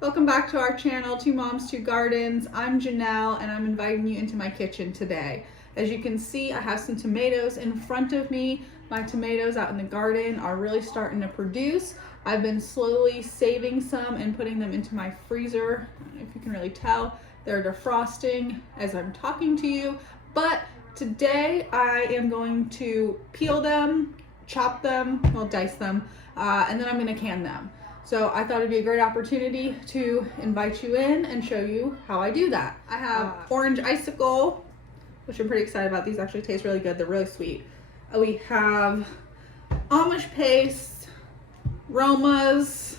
Welcome back to our channel, Two Moms, Two Gardens. I'm Janelle and I'm inviting you into my kitchen today. As you can see, I have some tomatoes in front of me. My tomatoes out in the garden are really starting to produce. I've been slowly saving some and putting them into my freezer. I don't know if you can really tell, they're defrosting as I'm talking to you. But today I am going to peel them, chop them, well, dice them, and then I'm gonna can them. So I thought it'd be a great opportunity to invite you in and show you how I do that. I have orange icicle, which I'm pretty excited about. These actually taste really good. They're really sweet. We have Amish paste, Romas,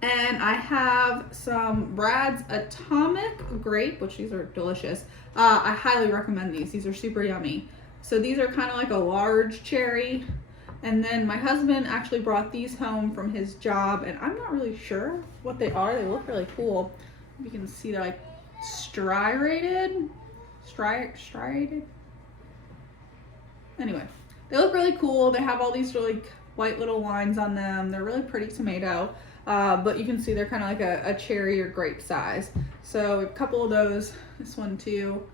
and I have some Brad's Atomic Grape, which these are delicious. I highly recommend these. These are super yummy. So these are kind of like a large cherry. And then my husband actually brought these home from his job, and I'm not really sure what they are. They look really cool. You can see they're like striated. Anyway, they look really cool. They have all these really white little lines on them. They're really pretty tomato, but you can see they're kind of like a cherry or grape size. So a couple of those, this one too,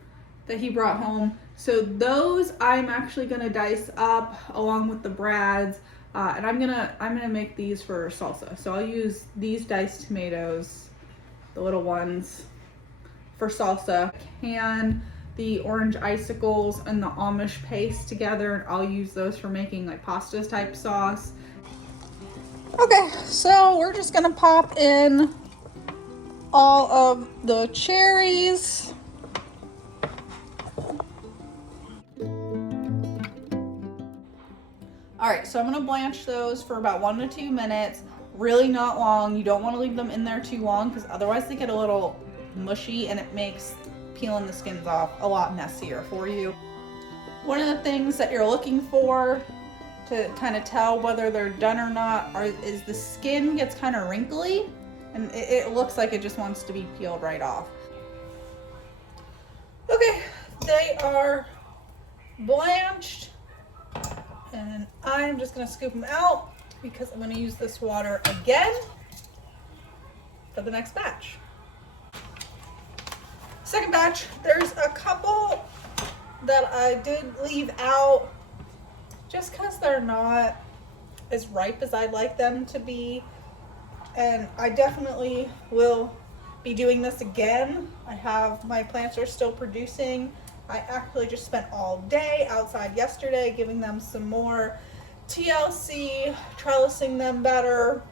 that he brought home. So those I'm actually gonna dice up along with the Brads, and I'm gonna make these for salsa. So I'll use these diced tomatoes, the little ones, for salsa. Can the orange icicles and the Amish paste together, and I'll use those for making like pasta type sauce. Okay, so we're just gonna pop in all of the cherries. All right, so I'm gonna blanch those for about 1 to 2 minutes, really not long. You don't wanna leave them in there too long because otherwise they get a little mushy and it makes peeling the skins off a lot messier for you. One of the things that you're looking for to kind of tell whether they're done or not is the skin gets kind of wrinkly and it looks like it just wants to be peeled right off. Okay, they are blanched. And I'm just gonna scoop them out because I'm gonna use this water again for the next batch. Second batch, there's a couple that I did leave out just because they're not as ripe as I'd like them to be. And I definitely will be doing this again. My plants are still producing. I actually just spent all day outside yesterday giving them some more TLC, trellising them better,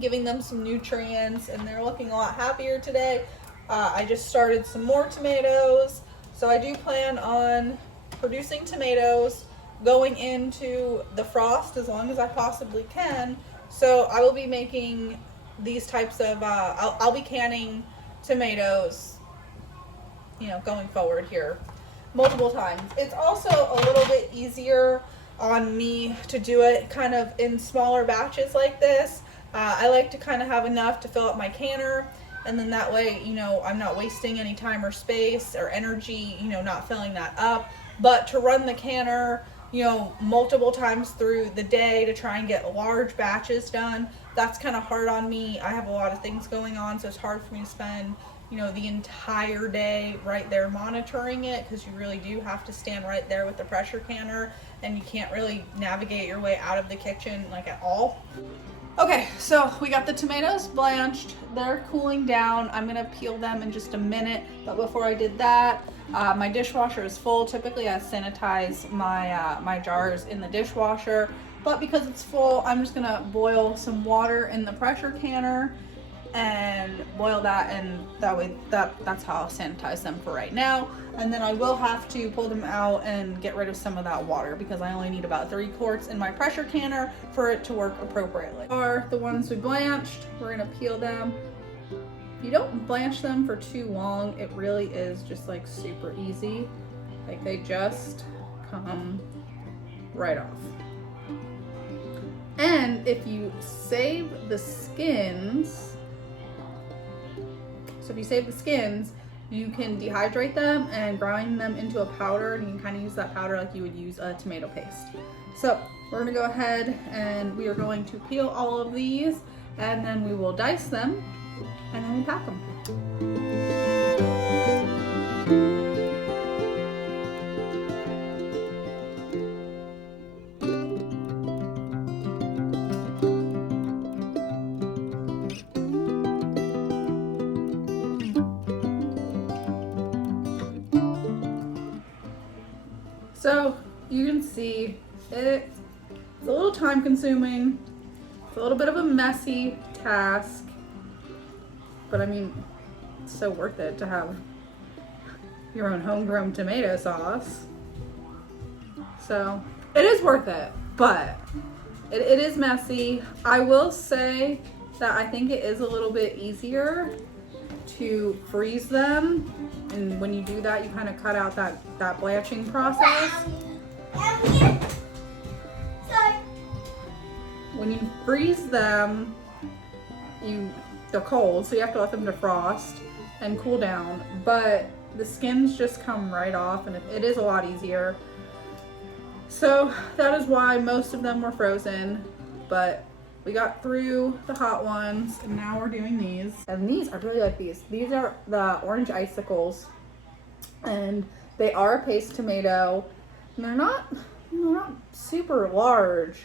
giving them some nutrients, and they're looking a lot happier today. I just started some more tomatoes, so I do plan on producing tomatoes, going into the frost as long as I possibly can. So I will be making these types of, I'll be canning tomatoes, you know, going forward here multiple times. It's also a little bit easier on me to do it kind of in smaller batches like this. I like to kind of have enough to fill up my canner, and then that way, you know, I'm not wasting any time or space or energy, you know, not filling that up. But to run the canner, you know, multiple times through the day to try and get large batches done, that's kind of hard on me. I have a lot of things going on, so it's hard for me to spend, you know, the entire day right there monitoring it, because you really do have to stand right there with the pressure canner and you can't really navigate your way out of the kitchen like at all. Okay, so we got the tomatoes blanched. They're cooling down. I'm gonna peel them in just a minute, but before I did that, my dishwasher is full. Typically I sanitize my jars in the dishwasher, but because it's full, I'm just gonna boil some water in the pressure canner and boil that, and that way that's how I'll sanitize them for right now. And then I will have to pull them out and get rid of some of that water because I only need about 3 quarts in my pressure canner for it to work appropriately. Are the ones we blanched. We're gonna peel them. If you don't blanch them for too long, it really is just like super easy. Like they just come right off. And if you save the skins, so if you save the skins, you can dehydrate them and grind them into a powder, and you can kind of use that powder like you would use a tomato paste. So we're gonna go ahead and we are going to peel all of these. and then we will dice them, and then we pack them. So you can see it's a little time consuming, it's a little bit of a messy task, but I mean, it's so worth it to have your own homegrown tomato sauce. So it is worth it, but it is messy. I will say that I think it is a little bit easier to freeze them, and when you do that, you kind of cut out that blanching process. When you freeze them, they're cold, so you have to let them defrost and cool down, but the skins just come right off, and it is a lot easier. So that is why most of them were frozen, but we got through the hot ones, and now we're doing these. And these, I really like these. These are the orange icicles, and they are a paste tomato. And they're not super large,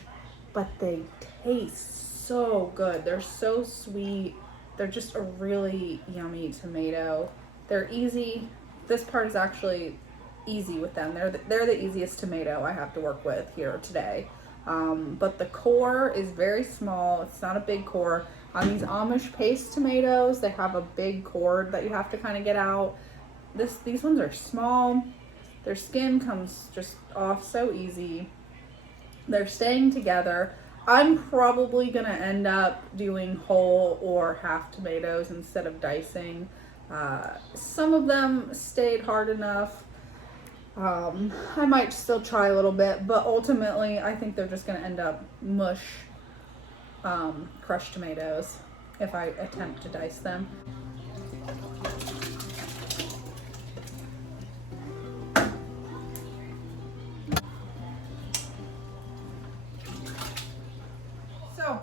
but they taste so good. They're so sweet. They're just a really yummy tomato. They're easy. This part is actually easy with them. They're the easiest tomato I have to work with here today. But the core is very small. It's not a big core. On these Amish paste tomatoes, they have a big core that you have to kind of get out. These ones are small. Their skin comes just off so easy. They're staying together. I'm probably gonna end up doing whole or half tomatoes instead of dicing. Some of them stayed hard enough. I might still try a little bit, but ultimately I think they're just gonna end up mush crushed tomatoes if I attempt to dice them. So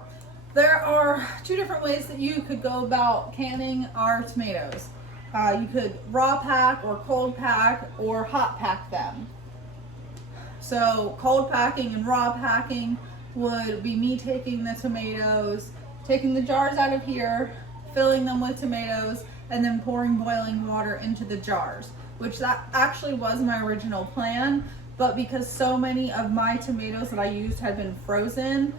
there are two different ways that you could go about canning our tomatoes. You could raw pack or cold pack or hot pack them. So cold packing and raw packing would be me taking the tomatoes, taking the jars out of here, filling them with tomatoes, and then pouring boiling water into the jars, which that actually was my original plan, but because so many of my tomatoes that I used had been frozen,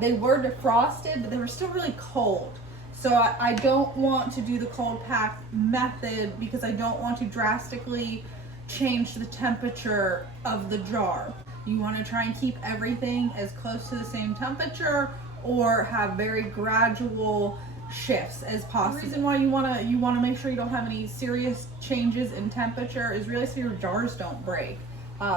they were defrosted, but they were still really cold. So I don't want to do the cold pack method because I don't want to drastically change the temperature of the jar. You want to try and keep everything as close to the same temperature or have very gradual shifts as possible. The reason why you want to make sure you don't have any serious changes in temperature is really so your jars don't break.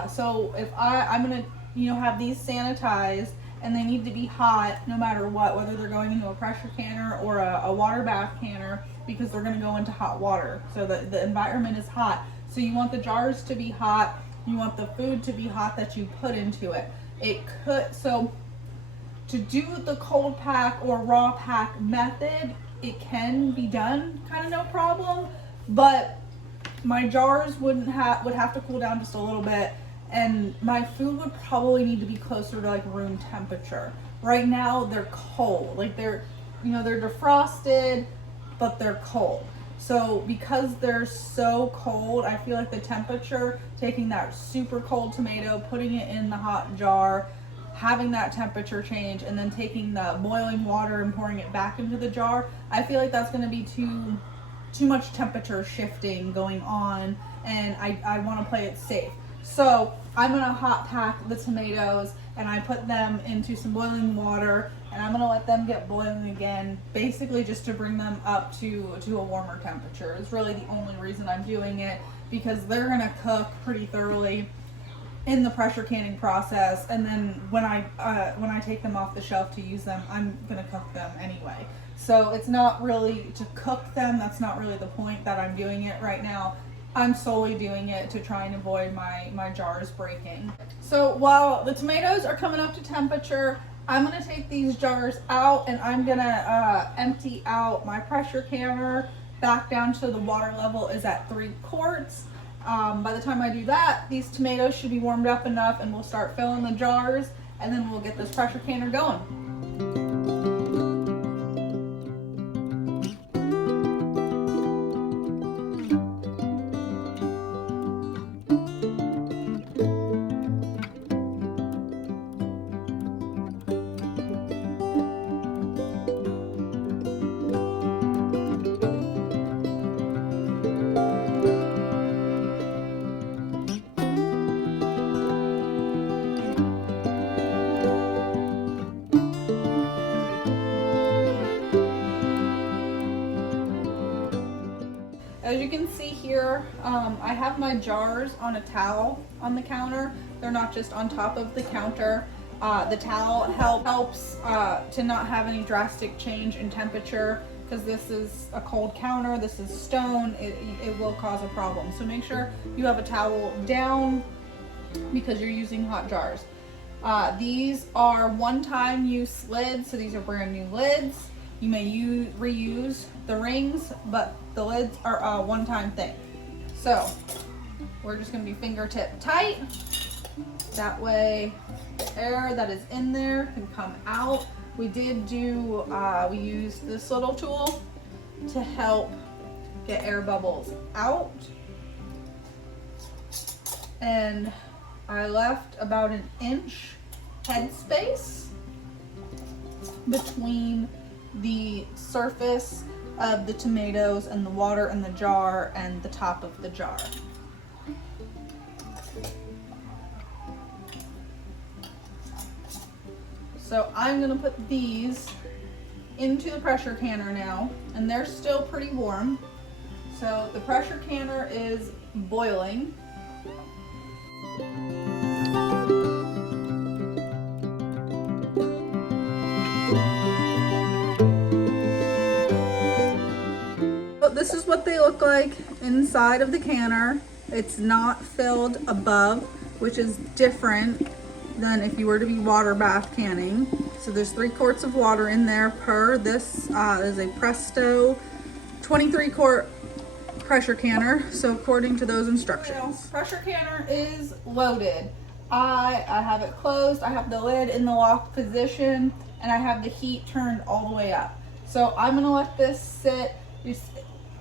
So if I'm going to have these sanitized, and they need to be hot no matter what, whether they're going into a pressure canner or a water bath canner, because they're going to go into hot water. So the environment is hot. So you want the jars to be hot. You want the food to be hot that you put into it. So to do the cold pack or raw pack method, it can be done kind of no problem, but my jars would have to cool down just a little bit, and my food would probably need to be closer to like room temperature. Right now they're cold, like they're defrosted, but they're cold. So because they're so cold, I feel like the temperature, taking that super cold tomato, putting it in the hot jar, having that temperature change, and then taking the boiling water and pouring it back into the jar, I feel like that's going to be too much temperature shifting going on, and I want to play it safe. So I'm going to hot pack the tomatoes, and I put them into some boiling water, and I'm going to let them get boiling again, basically just to bring them up to a warmer temperature. It's really the only reason I'm doing it, because they're going to cook pretty thoroughly in the pressure canning process, and then when I take them off the shelf to use them, I'm going to cook them anyway. So it's not really to cook them. That's not really the point that I'm doing it right now. I'm solely doing it to try and avoid my jars breaking. So while the tomatoes are coming up to temperature, I'm gonna take these jars out and I'm gonna empty out my pressure canner back down to the water level is at 3 quarts. By the time I do that, these tomatoes should be warmed up enough and we'll start filling the jars and then we'll get this pressure canner going. As you can see here, I have my jars on a towel on the counter. They're not just on top of the counter. The towel helps to not have any drastic change in temperature because this is a cold counter, this is stone, it will cause a problem. So make sure you have a towel down because you're using hot jars. These are one-time use lids, so these are brand new lids. You may reuse the rings, but the lids are a one-time thing. So we're just gonna be fingertip tight. That way air that is in there can come out. We used this little tool to help get air bubbles out. And I left about an inch headspace between the surface of the tomatoes and the water in the jar and the top of the jar. So I'm gonna put these into the pressure canner now, and they're still pretty warm. So the pressure canner is boiling. This is what they look like inside of the canner. It's not filled above, which is different than if you were to be water bath canning. So there's 3 quarts of water in there per. This is a Presto 23 quart pressure canner. So according to those instructions. Pressure canner is loaded. I have it closed. I have the lid in the locked position and I have the heat turned all the way up. So I'm gonna let this sit.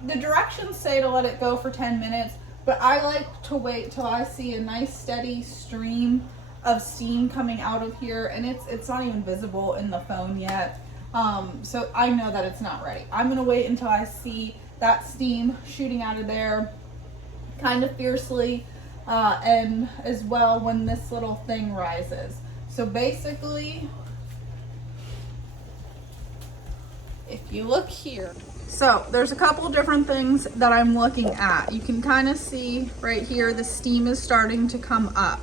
The directions say to let it go for 10 minutes, but I like to wait till I see a nice steady stream of steam coming out of here, and it's not even visible in the phone yet. So I know that it's not ready. I'm gonna wait until I see that steam shooting out of there kind of fiercely, and as well when this little thing rises. So basically, if you look here, so there's a couple different things that I'm looking at. You can kind of see right here, the steam is starting to come up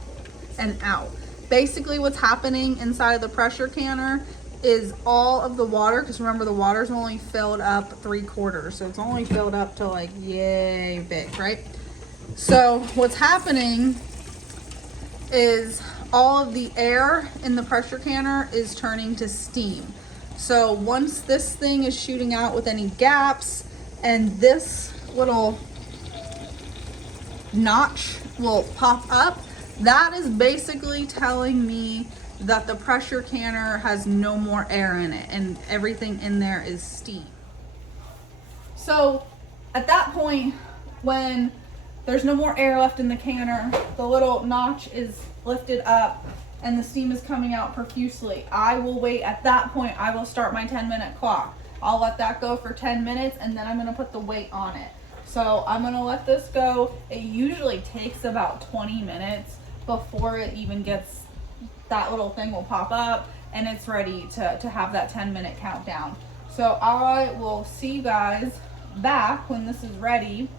and out. Basically what's happening inside of the pressure canner is all of the water, because remember the water's only filled up 3 quarters. So it's only filled up to like yay big, right? So what's happening is all of the air in the pressure canner is turning to steam. So once this thing is shooting out with any gaps and this little notch will pop up, that is basically telling me that the pressure canner has no more air in it and everything in there is steam. So at that point, when there's no more air left in the canner, the little notch is lifted up and the steam is coming out profusely. I will wait. At that point, I will start my 10-minute clock. I'll let that go for 10 minutes and then I'm gonna put the weight on it. So I'm gonna let this go. It usually takes about 20 minutes before it even gets, that little thing will pop up and it's ready to have that 10-minute countdown. So I will see you guys back when this is ready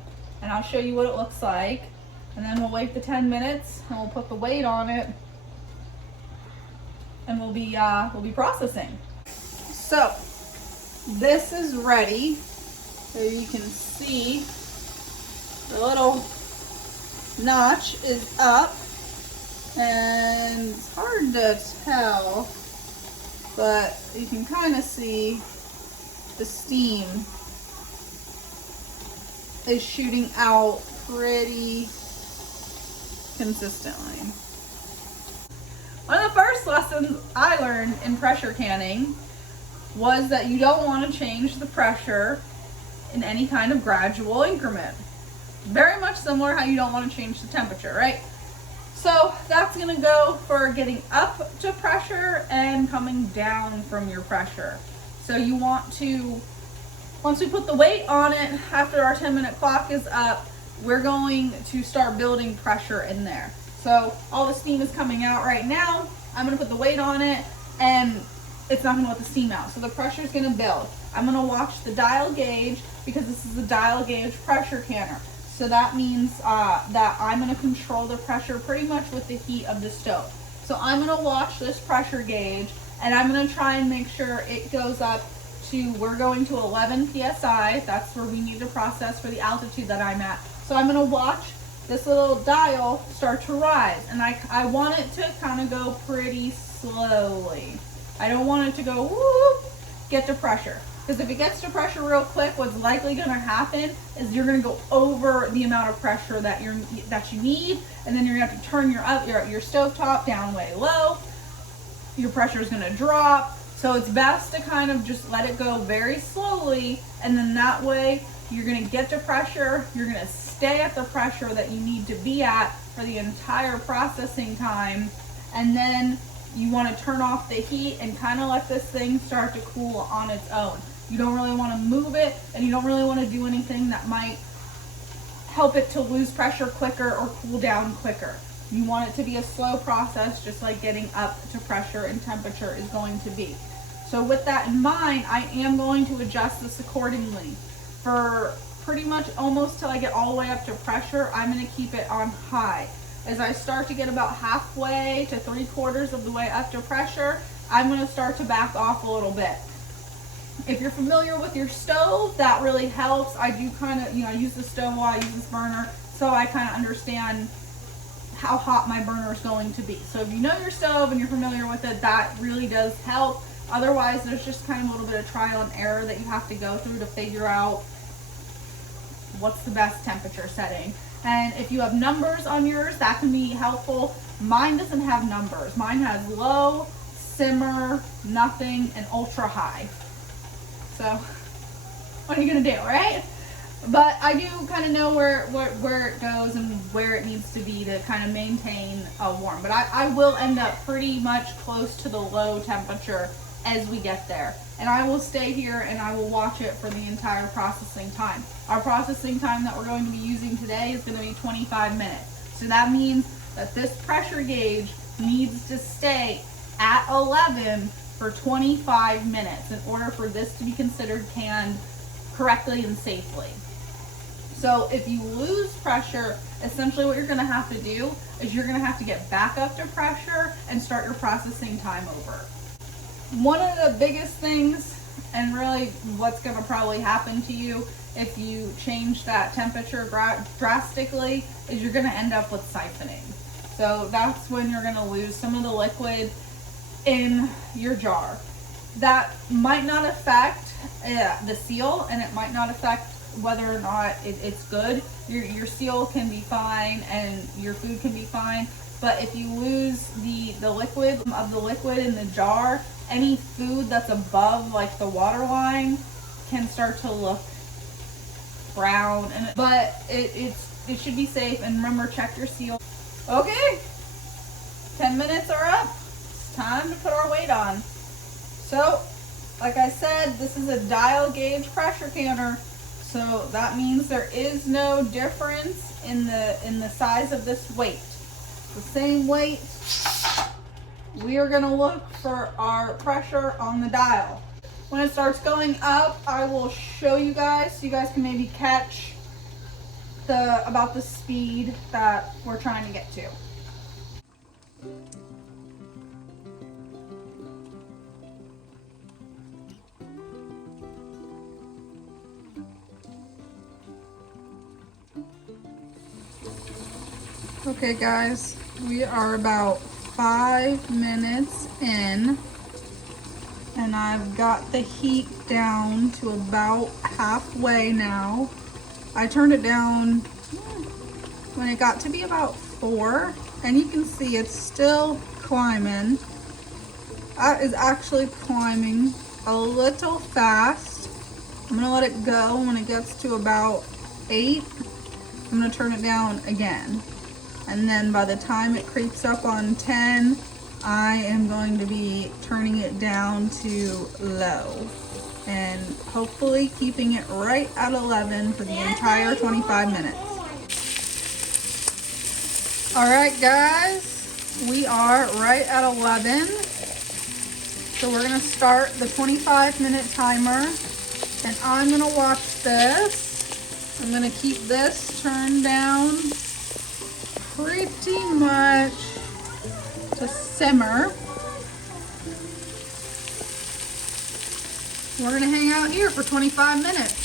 and I'll show you what it looks like. And then we'll wait the 10 minutes and we'll put the weight on it and we'll be processing. So this is ready. So you can see the little notch is up and it's hard to tell but you can kind of see the steam is shooting out pretty consistently. One of the first lessons I learned in pressure canning was that you don't want to change the pressure in any kind of gradual increment. Very much similar how you don't want to change the temperature, right? So that's going to go for getting up to pressure and coming down from your pressure. So you want to, once we put the weight on it, after our 10-minute clock is up, we're going to start building pressure in there. So all the steam is coming out right now. I'm going to put the weight on it and it's not going to let the steam out. So the pressure is going to build. I'm going to watch the dial gauge because this is a dial gauge pressure canner. So that means that I'm going to control the pressure pretty much with the heat of the stove. So I'm going to watch this pressure gauge and I'm going to try and make sure it goes up to, we're going to 11 psi. That's where we need to process for the altitude that I'm at. So I'm going to watch this little dial start to rise, and I want it to kind of go pretty slowly. I don't want it to go whoop, get to pressure. Because if it gets to pressure real quick, what's likely going to happen is you're going to go over the amount of pressure that you need, and then you're going to have to turn your stove top down way low. Your pressure is going to drop. So it's best to kind of just let it go very slowly, and then that way you're going to get to pressure. You're going to stay at the pressure that you need to be at for the entire processing time, and then you want to turn off the heat and kind of let this thing start to cool on its own. You don't really want to move it, and you don't really want to do anything that might help it to lose pressure quicker or cool down quicker. You want it to be a slow process, just like getting up to pressure and temperature is going to be. So with that in mind, I am going to adjust this accordingly. For pretty much almost till I get all the way up to pressure, I'm going to keep it on high. As I start to get about halfway to 3/4 of the way up to pressure, I'm going to start to back off a little bit. If you're familiar with your stove, that really helps. I do kind of, I use the stove while I use this burner, so I kind of understand how hot my burner is going to be. So if you know your stove and you're familiar with it, that really does help. Otherwise, there's just kind of a little bit of trial and error that you have to go through to figure out what's the best temperature setting. And if you have numbers on yours, that can be helpful. Mine doesn't have numbers. Mine has low, simmer, nothing, and ultra high. So what are you gonna do, right? But I do kind of know where it goes and where it needs to be to kind of maintain a warm. But I will end up pretty much close to the low temperature as we get there. And I will stay here and I will watch it for the entire processing time. Our processing time that we're going to be using today is going to be 25 minutes. So that means that this pressure gauge needs to stay at 11 for 25 minutes in order for this to be considered canned correctly and safely. So if you lose pressure, essentially what you're going to have to do is you're going to have to get back up to pressure and start your processing time over. One of the biggest things, and really what's going to probably happen to you if you change that temperature drastically, is you're going to end up with siphoning. So that's when you're going to lose some of the liquid in your jar. That might not affect the seal, and it might not affect whether or not it's good. Your seal can be fine and your food can be fine, but if you lose the liquid in the jar, any food that's above like the water line can start to look brown, but it should be safe. And remember, check your seal. Okay, 10 minutes are up. It's time to put our weight on. So like I said, this is a dial gauge pressure canner, so that means there is no difference in the size of this weight. The same weight. We are going to look for our pressure on the dial. When it starts going up, I will show you guys so you guys can maybe catch about the speed that we're trying to get to. Okay guys, we are about 5 minutes in. and I've got the heat down to about halfway now. I turned it down when it got to be about 4, and you can see it's still climbing. That is actually climbing a little fast. I'm gonna let it go. When it gets to about 8, I'm gonna turn it down again. And then by the time it creeps up on 10, I am going to be turning it down to low and hopefully keeping it right at 11 for the entire 25 minutes. All right, guys, we are right at 11. So we're gonna start the 25-minute timer, and I'm gonna watch this. I'm gonna keep this turned down pretty much to simmer. We're gonna hang out here for 25 minutes.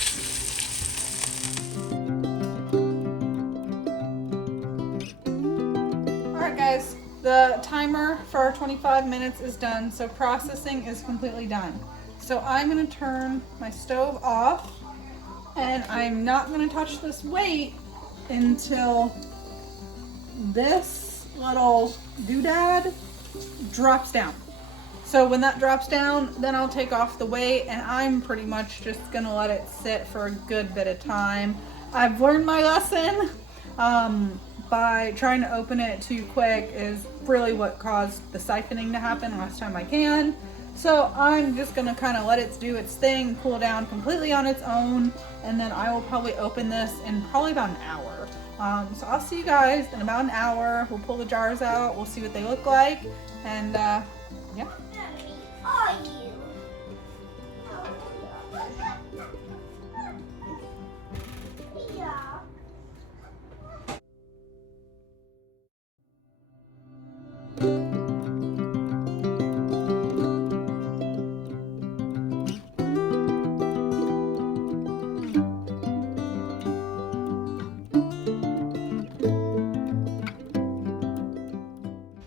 All right, guys, the timer for our 25 minutes is done, so processing is completely done. So I'm gonna turn my stove off, and I'm not gonna touch this weight until this little doodad drops down. So when that drops down, then I'll take off the weight, and I'm pretty much just gonna let it sit for a good bit of time. I've learned my lesson. By trying to open it too quick is really what caused the siphoning to happen last time I can. So I'm just gonna kind of let it do its thing, cool down completely on its own, and then I will probably open this in probably about an hour. So I'll see you guys in about an hour. We'll pull the jars out, we'll see what they look like, and yeah.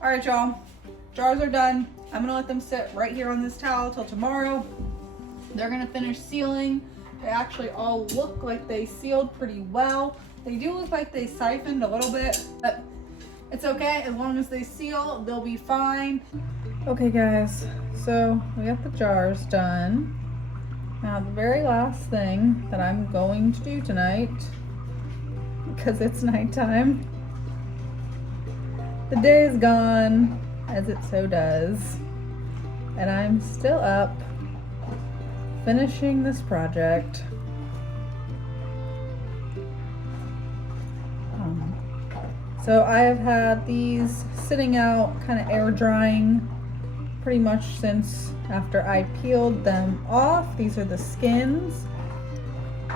All right, y'all, jars are done. I'm gonna let them sit right here on this towel till tomorrow. They're gonna finish sealing. They actually all look like they sealed pretty well. They do look like they siphoned a little bit, but it's okay. As long as they seal, they'll be fine. Okay, guys, so we got the jars done. Now, the very last thing that I'm going to do tonight, because it's nighttime, the day is gone, as it so does, and I'm still up finishing this project. So I have had these sitting out, kind of air drying, pretty much since after I peeled them off. These are the skins.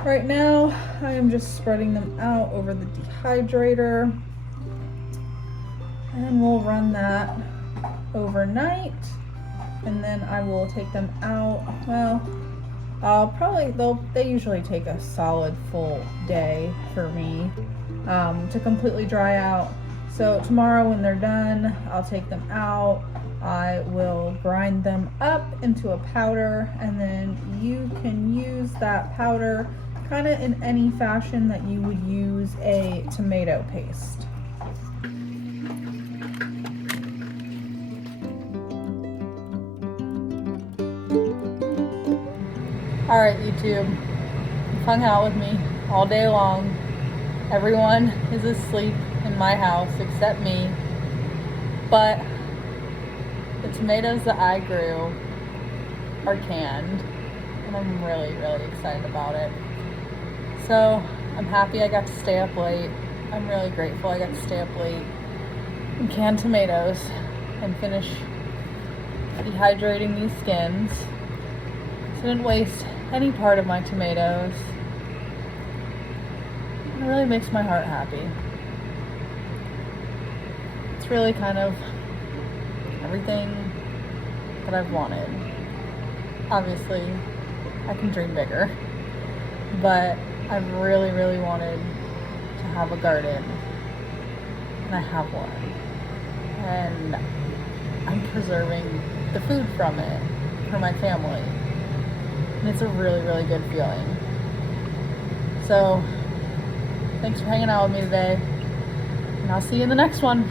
Right now, I am just spreading them out over the dehydrator. And we'll run that overnight, and then I will take them out. Well, they usually take a solid full day for me to completely dry out. So tomorrow when they're done, I'll take them out. I will grind them up into a powder, and then you can use that powder kind of in any fashion that you would use a tomato paste. All right, YouTube, you've hung out with me all day long. Everyone is asleep in my house except me, but the tomatoes that I grew are canned, and I'm really, really excited about it. So I'm happy I got to stay up late. I'm really grateful I got to stay up late and can tomatoes and finish dehydrating these skins. So I didn't waste any part of my tomatoes. It really makes my heart happy. It's really kind of everything that I've wanted. Obviously, I can dream bigger, but I've really, really wanted to have a garden, and I have one, and I'm preserving the food from it. for my family. And it's a really, really good feeling. So, thanks for hanging out with me today. And I'll see you in the next one.